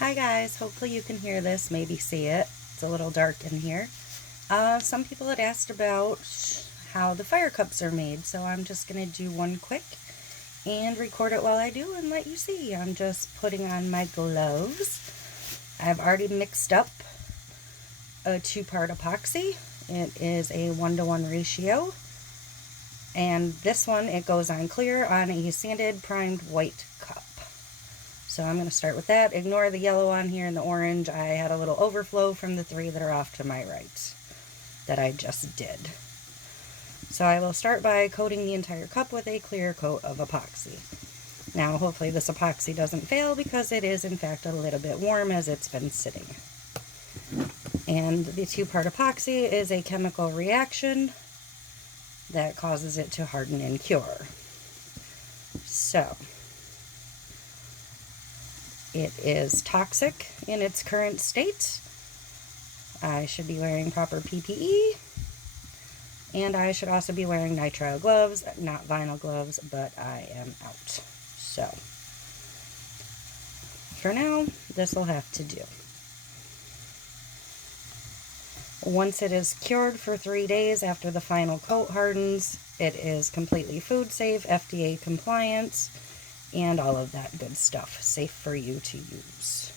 Hi guys, hopefully you can hear this, maybe see it. It's a little dark in here. Some people had asked about how the fire cups are made, so I'm just going to do one quick and record it while I do and let you see. I'm just putting on my gloves. I've already mixed up a 2-part epoxy. It is a 1-to-1 ratio. And this one, it goes on clear on a sanded primed white cup. So I'm going to start with that. Ignore the yellow on here and the orange. I had a little overflow from the 3 that are off to my right that I just did. So I will start by coating the entire cup with a clear coat of epoxy. Now hopefully this epoxy doesn't fail because it is in fact a little bit warm as it's been sitting. And the 2-part epoxy is a chemical reaction that causes it to harden and cure. So it is toxic in its current state. I should be wearing proper PPE, and I should also be wearing nitrile gloves, not vinyl gloves, but I am out. So for now, this will have to do. Once it is cured for 3 days after the final coat hardens, it is completely food safe, FDA compliant, and all of that good stuff, safe for you to use.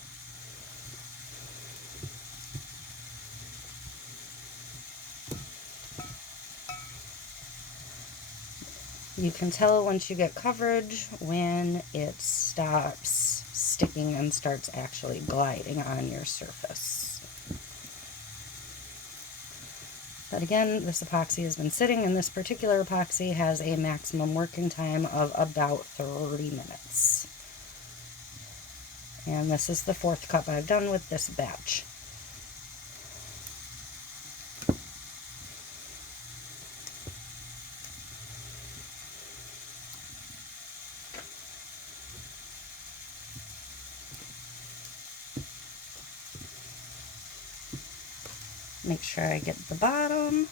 You can tell once you get coverage when it stops sticking and starts actually gliding on your surface. But again, this epoxy has been sitting, and this particular epoxy has a maximum working time of about 30 minutes. And this is the 4th cup I've done with this batch. Make sure I get the bottom.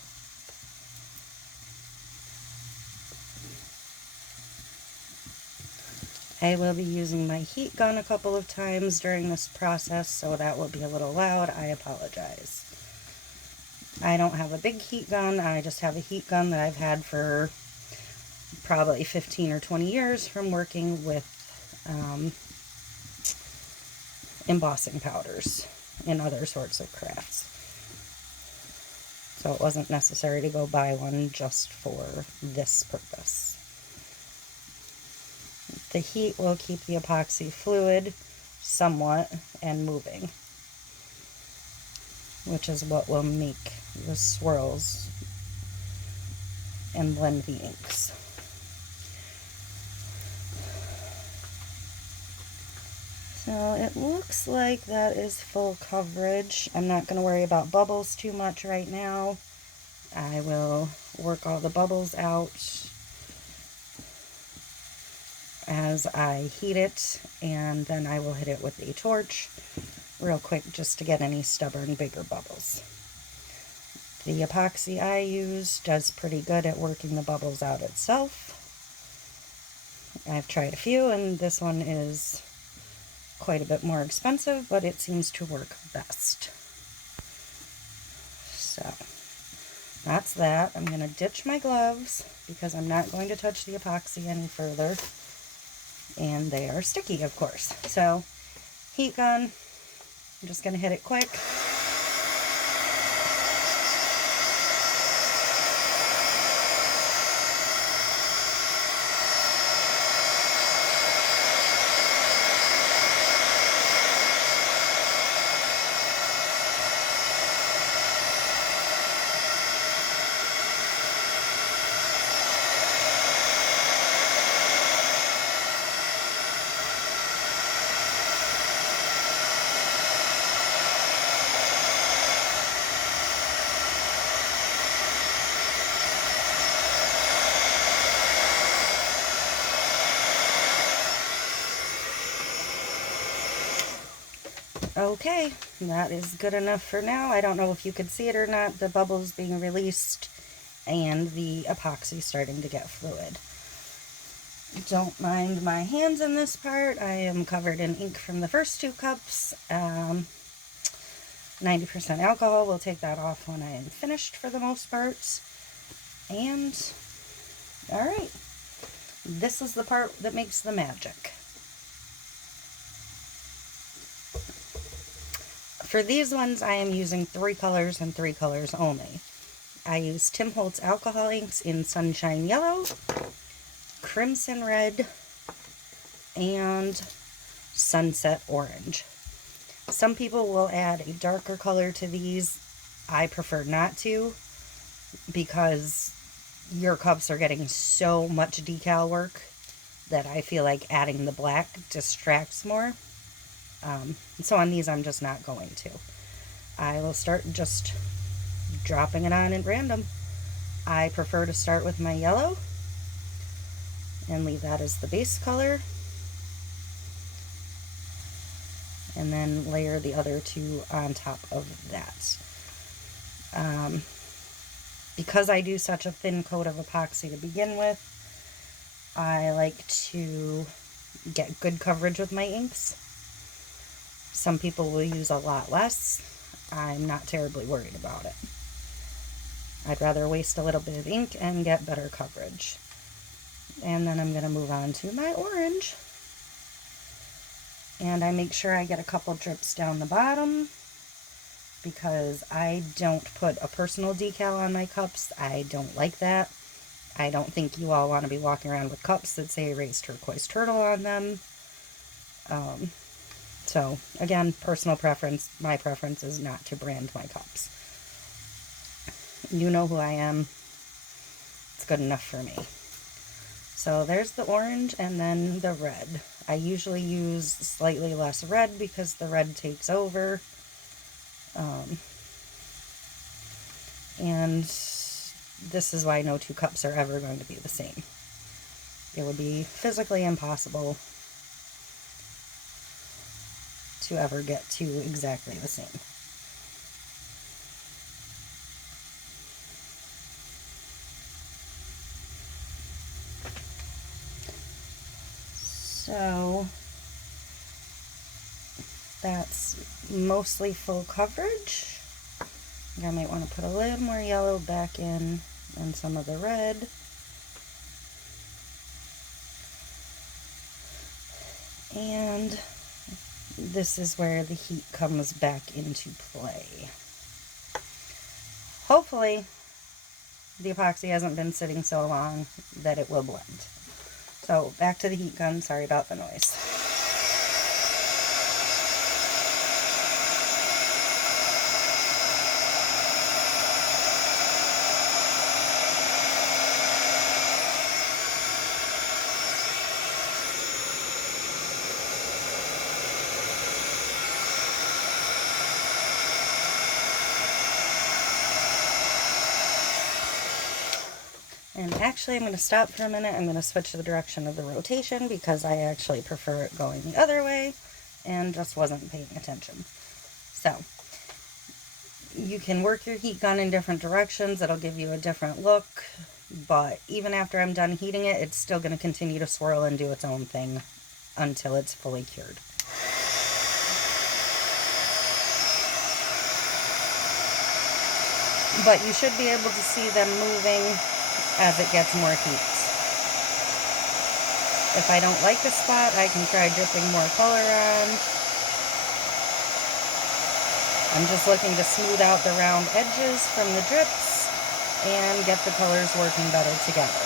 I will be using my heat gun a couple of times during this process, so that will be a little loud. I apologize. I don't have a big heat gun. I just have a heat gun that I've had for probably 15 or 20 years from working with embossing powders and other sorts of crafts. So it wasn't necessary to go buy one just for this purpose. The heat will keep the epoxy fluid somewhat and moving, which is what will make the swirls and blend the inks. So it looks like that is full coverage. I'm not going to worry about bubbles too much right now. I will work all the bubbles out as I heat it, and then I will hit it with a torch real quick just to get any stubborn bigger bubbles. The epoxy I use does pretty good at working the bubbles out itself. I've tried a few, and this one is quite a bit more expensive, but it seems to work best. So that's that. I'm going to ditch my gloves because I'm not going to touch the epoxy any further, and they are sticky, of course. So heat gun, I'm just going to hit it quick. Okay, that is good enough for now. I don't know if you could see it or not, the bubbles being released and the epoxy starting to get fluid. Don't mind my hands in this part. I am covered in ink from the first 2 cups. 90% alcohol. We'll take that off when I am finished for the most part. And, alright. This is the part that makes the magic. For these ones, I am using 3 colors and 3 colors only. I use Tim Holtz alcohol inks in Sunshine Yellow, Crimson Red, and Sunset Orange. Some people will add a darker color to these. I prefer not to, because your cups are getting so much decal work that I feel like adding the black distracts more. So on these, I'm just not going to. I will start just dropping it on at random. I prefer to start with my yellow and leave that as the base color, and then layer the other 2 on top of that. Because I do such a thin coat of epoxy to begin with, I like to get good coverage with my inks. Some people will use a lot less. I'm not terribly worried about it. I'd rather waste a little bit of ink and get better coverage. And then I'm going to move on to my orange. And I make sure I get a couple drips down the bottom, because I don't put a personal decal on my cups. I don't like that. I don't think you all want to be walking around with cups that say Raised Turquoise Turtle on them. So, again, personal preference. My preference is not to brand my cups. You know who I am. It's good enough for me. So there's the orange and then the red. I usually use slightly less red because the red takes over. And this is why no 2 cups are ever going to be the same. It would be physically impossible to ever get to exactly the same. So that's mostly full coverage. I might want to put a little more yellow back in and some of the red. And this is where the heat comes back into play. Hopefully the epoxy hasn't been sitting so long that it will blend. So back to the heat gun. Sorry about the noise. And actually, I'm going to stop for a minute. I'm going to switch the direction of the rotation because I actually prefer it going the other way and just wasn't paying attention. So, you can work your heat gun in different directions. It'll give you a different look, but even after I'm done heating it, it's still going to continue to swirl and do its own thing until it's fully cured. But you should be able to see them moving as it gets more heat. If I don't like a spot, I can try dripping more color on. I'm just looking to smooth out the round edges from the drips and get the colors working better together.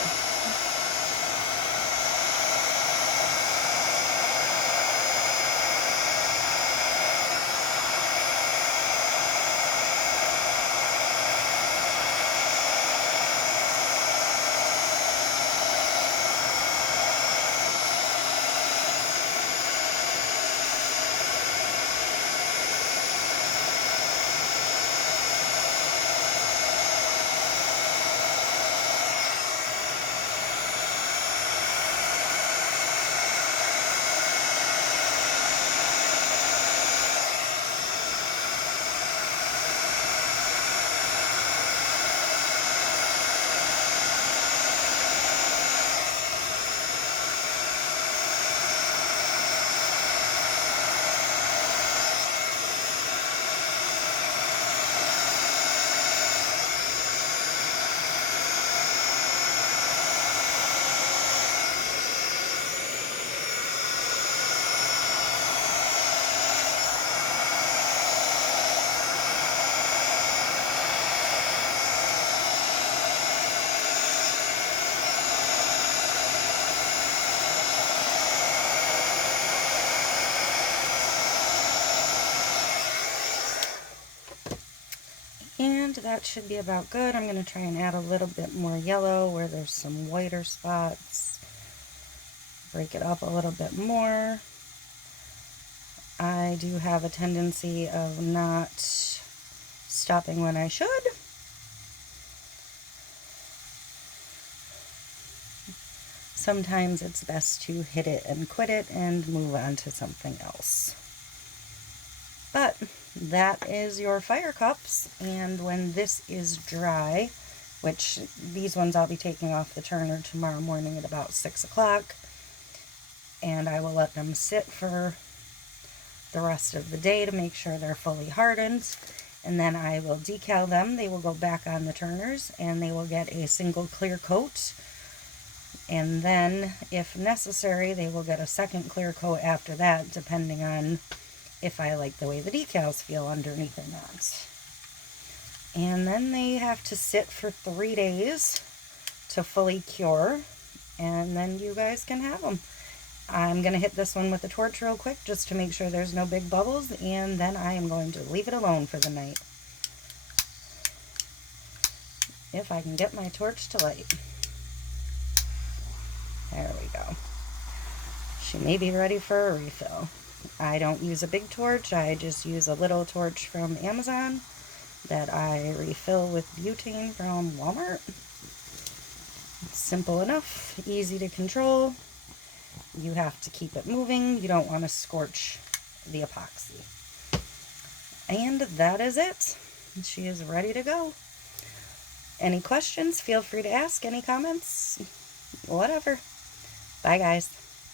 And that should be about good. I'm going to try and add a little bit more yellow where there's some whiter spots. Break it up a little bit more. I do have a tendency of not stopping when I should. Sometimes it's best to hit it and quit it and move on to something else. But that is your fire cups, and when this is dry, which these ones I'll be taking off the turner tomorrow morning at about 6 o'clock, and I will let them sit for the rest of the day to make sure they're fully hardened, and then I will decal them. They will go back on the turners and they will get a single clear coat, and then if necessary they will get a second clear coat after that, depending on if I like the way the decals feel underneath or not. And then they have to sit for 3 days to fully cure, and then you guys can have them. I'm going to hit this one with a torch real quick just to make sure there's no big bubbles, and then I am going to leave it alone for the night. If I can get my torch to light. There we go. She may be ready for a refill. I don't use a big torch, I just use a little torch from Amazon that I refill with butane from Walmart. Simple enough, easy to control. You have to keep it moving. You don't want to scorch the epoxy. And that is it. She is ready to go. Any questions? Feel free to ask. Any comments? Whatever. Bye, guys.